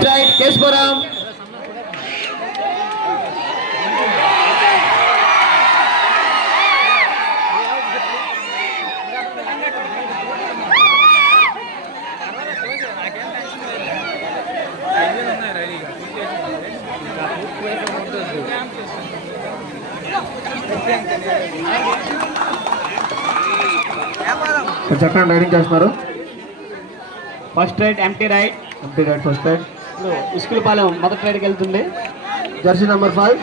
First right Keshapuram. చెప్పండి riding చేస్తున్నారు. First right ఎంటీ రైట్ ఫస్ట్ రైడ్ ఇస్కులపాలెం మొదటి రైడ్కి వెళ్తుంది. జెర్సీ నెంబర్ 5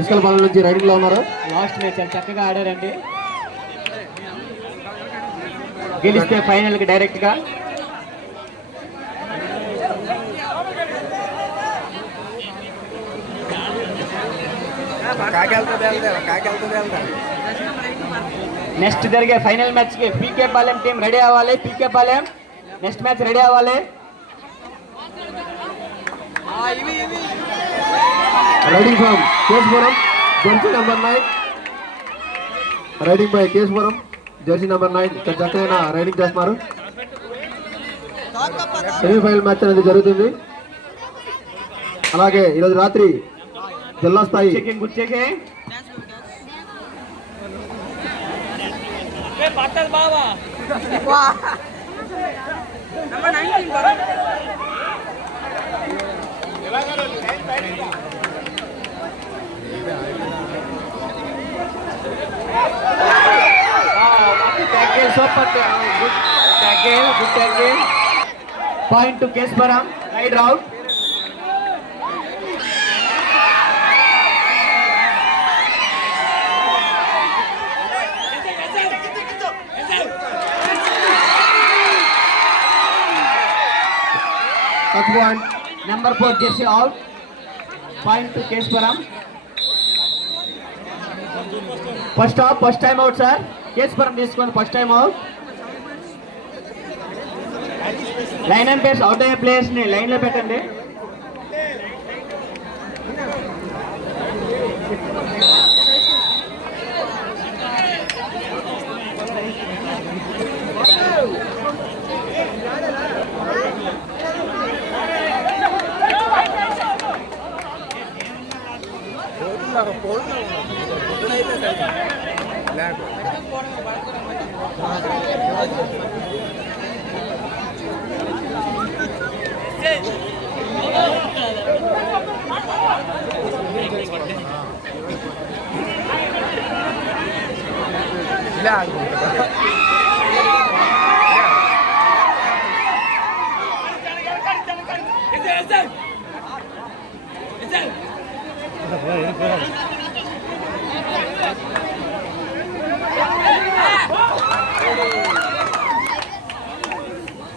ఇస్కలపాలెం నుంచి రైడింగ్ లో ఉన్నారు. లాస్ట్ మ్యాచ్ చాలా చక్కగా ఆడారండి. గెలిస్తే ఫైనల్ కి డైరెక్ట్ గా. నెక్స్ట్ జరిగే ఫైనల్ మ్యాచ్ కి పీకే పాలెం టీం రెడీ అవ్వాలి. PK Palem next match ready అవ్వాలి. Riding from Keshapuram jersey number 9 riding by Keshapuram jersey number 9 చక్కగా రైడింగ్ చేస్తున్నారు. సెమీఫైనల్ మ్యాచ్ అనేది జరుగుతుంది. అలాగే ఈరోజు రాత్రి జిల్లా స్థాయి పాయింట్ టు కేశపురం. రైడ్ రౌట్. Number 4 jersey out. Point to Keshapuram. First time out sir. Keshapuram తీసుకొని first time out. Line and pace out అయ్యే ప్లేయర్స్ ని లైన్ లో పెట్టండి.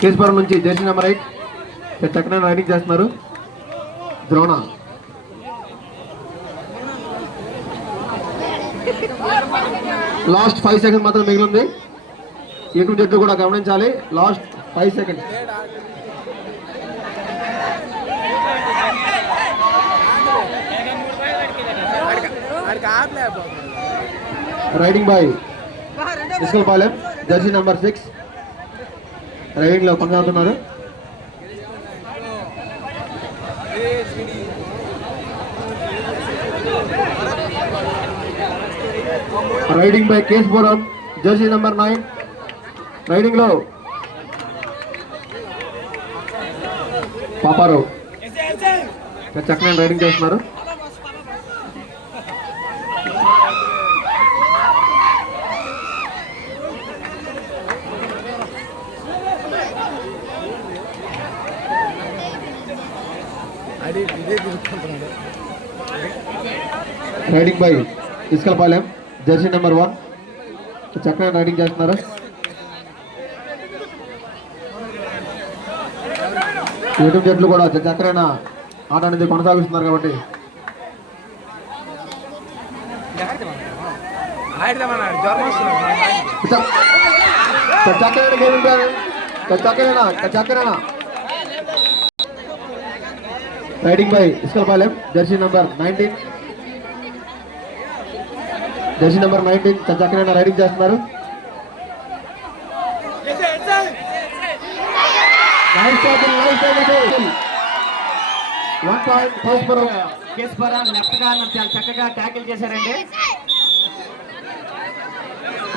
కేశపురం నుంచి జెర్సీ నెంబర్ 8 చక్కగా రైడింగ్ చేస్తున్నారు. ద్రోణ లాస్ట్ 5 సెకండ్స్ మాత్రం మిగిలింది. ఎటు జట్టు కూడా గమనించాలి. Last 5 seconds. Riding boy Iskalapalem jersey number 6 riding లో కొనసాగుతున్నారు. Riding by Keshapuram jersey number 9 riding లో పాపారావు చక్కగా రైడింగ్ చేస్తున్నారు. Riding by Iskalapalem jersey number 1 చక్కగా రైడింగ్ చేస్తున్నారు. ఎటు జట్లు కూడా చక్కరైన ఆట అనేది కొనసాగిస్తున్నారు కాబట్టి చక్కరైన riding by Iskalapalem jersey number 19 చక్కగా రైడింగ్ చేస్తున్నారు. 1 point Kesupuram. Keshapuram left corner చాలా చక్కగా ట్యాకిల్ చేశారండి.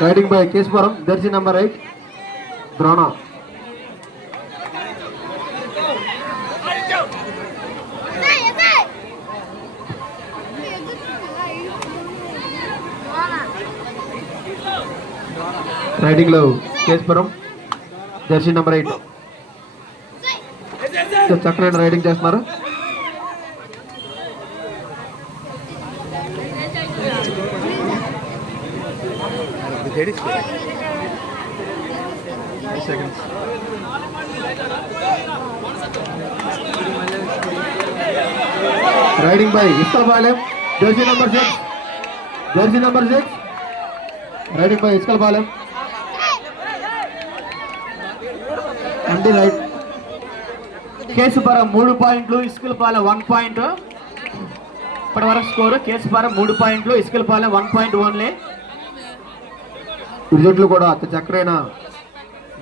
Riding by Kesupuram jersey number 8 Drona. Riding లో కేసుపురం జెర్సీ నెంబర్ 8 చక్కని రైడింగ్ చేస్తున్నారు. Riding by Iskalpalem jersey number 6 riding by Iskalpalem అండి రైట్. కేశపురం 3 పాయింట్లు, ఇస్కిల్పాలెం 1 పాయింట్. ఇప్పటి వరకు స్కోరు కేశపురం 3 పాయింట్లు, ఇస్కిల్పాలెం 1 పాయింట్ ఓన్లీ. ఇరు జట్లు కూడా అతి చక్కరైన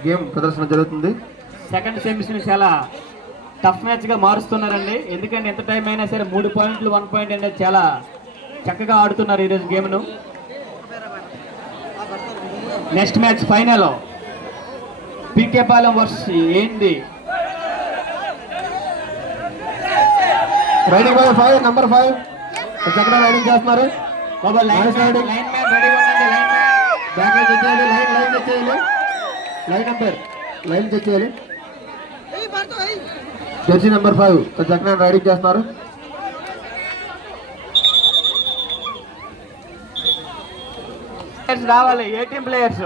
గేమ్ ప్రదర్శన జరుగుతుంది. సెకండ్ సెమీస్ ని చాలా టఫ్ మ్యాచ్ గా మారుస్తున్నారండి. ఎందుకంటే ఎంత టైం అయినా సరే 3 పాయింట్లు 1 పాయింట్ అనేది చాలా చక్కగా ఆడుతున్నారు ఈరోజు గేమ్ను. Next match final PK Palem versus ఏంది. రైడింగ్ బై 5 నెంబర్ 5 చక్కగా రైడింగ్ చేస్తున్నారు. బాబా లైన్ Nice riding. మ్యాన్ రెడీగా ఉండండి. లైన్ మ్యాన్ బ్యాక్ లైన్ తెచ్చేయాలి. లైన్ తెచ్చేయాలి. లైన్ నెంబర్ లైన్ తెచ్చేయాలి. జెర్సీ నెంబర్ 5 చక్కగా రైడింగ్ చేస్తున్నారు. ప్లేయర్స్ రావాలి. 18 ప్లేయర్స్.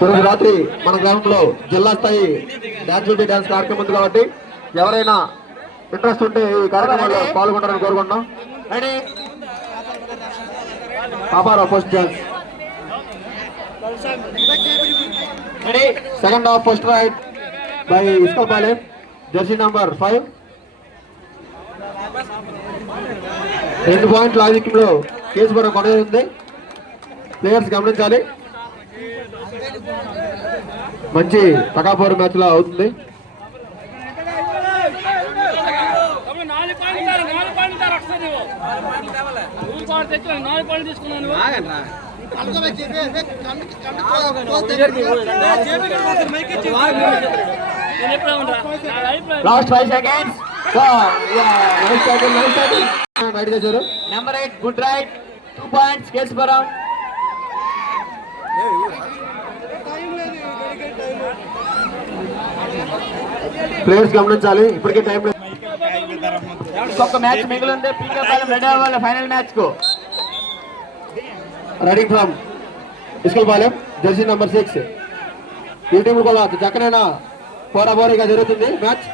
ఈరోజు రాత్రి మన గ్రామంలో జిల్లా స్థాయి డ్యాన్స్ కార్యక్రమం ఉంది కాబట్టి ఎవరైనా ఇంట్రెస్ట్ ఉంటే ఈ కార్యక్రమంలో పాల్గొంటారని కోరుకుంటున్నాం. Ready Paparao first chance. Ready second half first right by Iskalpalem jersey number 5. 2 పాయింట్ల ఆధిక్యంలో కేసుపురం కొనసాగుతుంది. ప్లేయర్స్ గమనించాలి. మంచి టకాపోరు మ్యాచ్ లా అవుతుంది. Last 5 seconds. రైట్ చేశారు. Number 8 good right 2 points Keshapuram. Players గమనించాలి. ఇప్పటికే టైం లేదు. ఇంకొక మ్యాచ్ మిగిలింది. పీకే పాలెం రెడీ అవ్వాలి ఫైనల్ మ్యాచ్ కు. Riding from Iskalpalem jersey number 6. ఈ టీం కూడా చక్కనైనా పోరాపోరీగా జరుగుతుంది మ్యాచ్.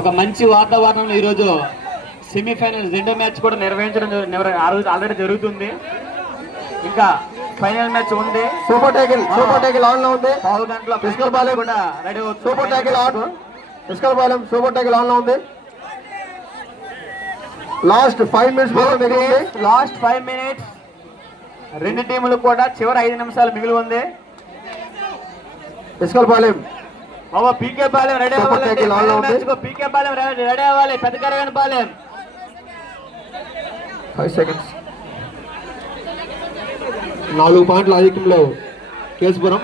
ఒక మంచి వాతావరణంలో ఈరోజు సెమీఫైనల్ రెండో మ్యాచ్ కూడా నిర్వహించడం ఆల్రెడీ జరుగుతుంది. ఇంకా ఫైనల్ మ్యాచ్ ఉంది. సూపర్ టైకిల్ ఆన్ లో ఉంది. పావు గంటలో ఇస్కల్పాలెం కూడా రెడీ అవుతుంది. Super tackle on. Iskalpalem super tackle on లో ఉంది. లాస్ట్ 5 మినిట్స్ మిగిలింది. Last 5 minutes. రెండు టీములు కూడా చివరి 5 నిమిషాలు మిగిలి ఉంది. ఇస్కల్పాలెం బాబా PK Palem ready Super tackle all అవ్వాలి. ఉంది. పీకే పాలెం రెడీ అవ్వాలి. పెద్దకరవేణ పాలెం 5 సెకండ్స్. 4 పాయింట్ల ఆధిక్యంలో కేసుపురం.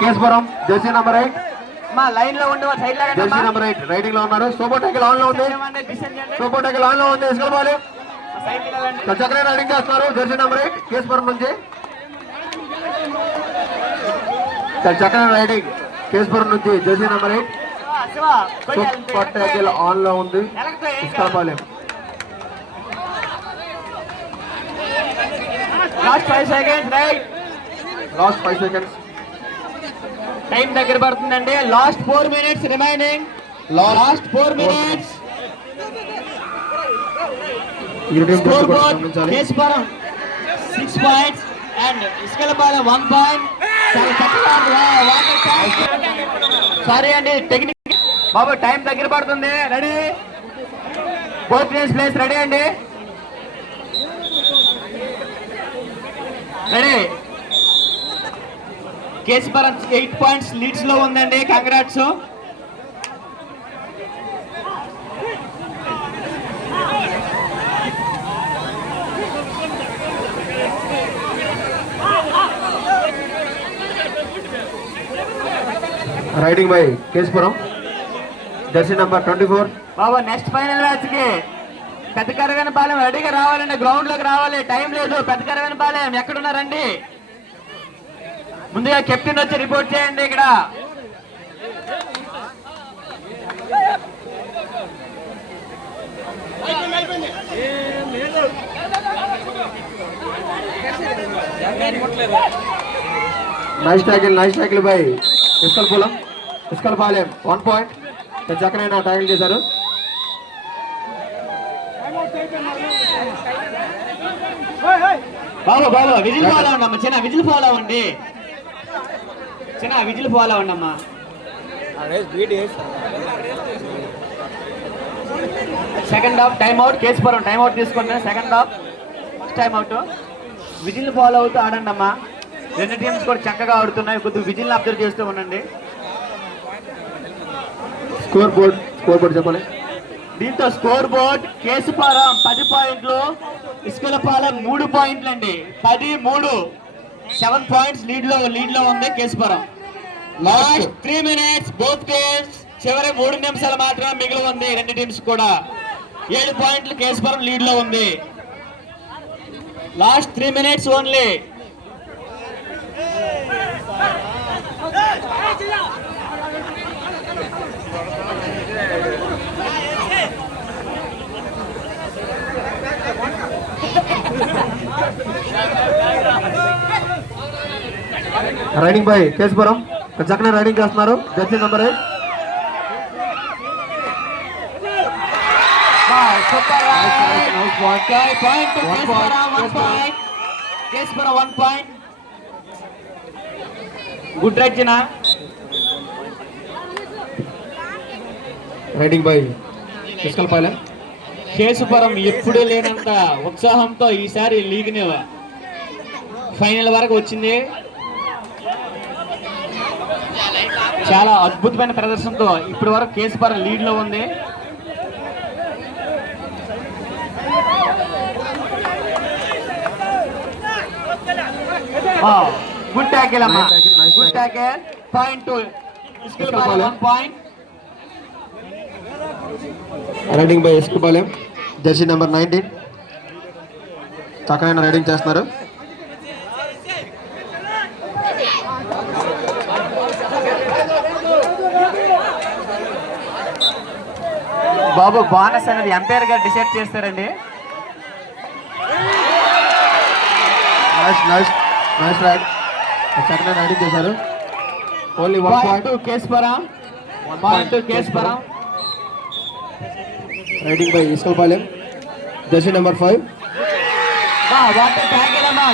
కేసుపురం జెర్సీ నెంబర్ 8 మా లైన్ లో ఉండి సైడ్ జెర్సీ నెంబర్ 8 రైడింగ్ లో ఉన్నారు. సూపర్ టైకిల్ ఆన్ లో ఉంది. సూపర్ టైకిల్ ఆన్ లో ఉంది. ఇస్కల్పాలెం చక్కగా రైడింగ్ చేస్తున్నారు. జెర్సీ నెంబర్ 8 కేసుపురం నుంచి చక్కగా రైడింగ్ కేసుపురం నుంచి jersey number 8 super tackle on లో ఉంది. Iskalpalem last 5 seconds. Right last 5 seconds. Time దగ్గర పడుతుందండి. Last 4 minutes remaining. Last 4 minutes. Score board Keshapuram 6 points and Iskalpalem 1 point. చాలా చక్కగా సారీ అండి టెక్నిక్ బాబు టైం దగ్గర పడుతుంది. Ready, both teams players ready అండి. రెడీ. కేశపురం 8 పాయింట్స్ లీడ్స్ లో ఉందండి. Congrats. Riding by Keshapuram, jersey number 24. బాబు నెక్స్ట్ ఫైనల్ మ్యాచ్ కి పెద్ద కరగనపాలెం రెడీగా రావాలండి. గ్రౌండ్ లోకి రావాలి, టైం లేదు. పెద్ద కరగనపాలెం ఎక్కడున్నారండి? ముందుగా కెప్టెన్ వచ్చి రిపోర్ట్ చేయండి ఇక్కడ. Nice tackle by Iskalpalem 1 point. చక్కనైనా ట్యాకిల్ చేశారు. బాబు విజిల్ ఫాలో అవ్వండి. చిన్న విజిల్ ఫాలో అవ్వండి. విజిల్ ఫాలో అవ్వండి అమ్మా. Second half time out. Keshapuram time out తీసుకోండి. Second half time out. Whistle follow అవుతూ ఆడండి అమ్మా. రెండు టీమ్స్ కూడా చక్కగా ఆడుతున్నాయి. కొద్దిగా విజిల్ అబ్జర్వ్ చేస్తూ ఉండండి. స్కోర్ బోర్డ్ చెప్పండి. దీంతో స్కోర్ బోర్డ్ కేశపురం 10 పాయింట్లు, ఇస్కలపాలెం 3 పాయింట్లు అండి. 10-3 7 పాయింట్స్ లీడ్ లో ఉంది Keshapuram. Last 3 minutes both teams. చివరి 3 నిమిషాలు మాత్రమే మిగిలి ఉంది. రెండు టీమ్స్ కూడా 7 పాయింట్లు కేశపురం లీడ్ లో ఉంది. Last 3 minutes only. Riding by Keshapuram, చక్కన రైడింగ్ చేస్తున్నారు. Jersey number 8. Keshapuram 1 point. Good Rachana. Riding by Iskalpalem. Keshapuram ఎప్పుడూ లేనంత ఉత్సాహంతో ఈసారి లీగ్ని ఫైనల్ వరకు వచ్చింది. చాలా అద్భుతమైన ప్రదర్శనతో ఇప్పటి వరకు కేశపురం లీడ్ లో ఉంది. గుడ్ ట్యాకిల్ అమ్మా. Good tackle. Point 1 point. Riding by Iskalpalem, jersey number 19. చక్కనైన రైడింగ్ చేస్తున్నారు. బాబు బోనస్ అనేది ఎంపైర్ గారు డిసైడ్ చేస్తారండి. Nice ride. చక్కన రైడింగ్ చేశారు. Only 1 point Keshapuram. 1 point Keshapuram. Riding by Iskalpalem, jersey number 5. Tackle అమ్మా.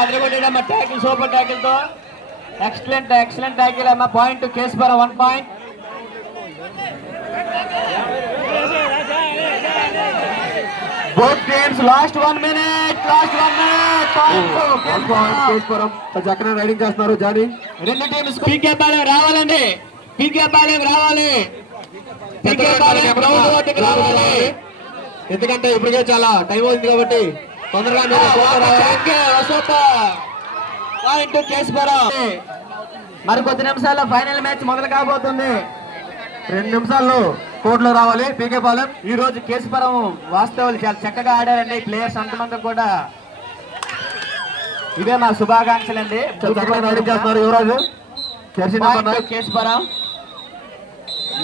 అదరగొట్టేడమ్మా. ట్యాకిల్ సూపర్ ట్యాకిల్ తో ఎక్సలెంట్ ట్యాకిల్ అమ్మా. Point Keshapuram 1 point. Both teams last 1 minute. Keshapuram చక్కన రైడింగ్ చేస్తున్నారు. జానీ రెండు టీమ్స్ పీకే పాలెం రావాలండి. పీకే పాలెం రావాలి. ఎందుకంటే ఇప్పటికే చాలా టైం అవుతుంది కాబట్టి తొందరగా పాయింట్ కేశపురం. మరి కొద్ది నిమిషాల్లో ఫైనల్ మ్యాచ్ మొదలు కాబోతుంది. 2 నిమిషాల్లో కోర్టులో రావాలి పీకే పాలెం. ఈ రోజు కేశపురం వాస్తవాలు చాలా చక్కగా ఆడారండి. ప్లేయర్స్ అంతమంది కూడా ఇవే మా శుభాకాంక్షలు అండి. చేస్తున్నారు యువరాజు. కేశపురం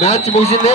మ్యాచ్ ముగిసింది.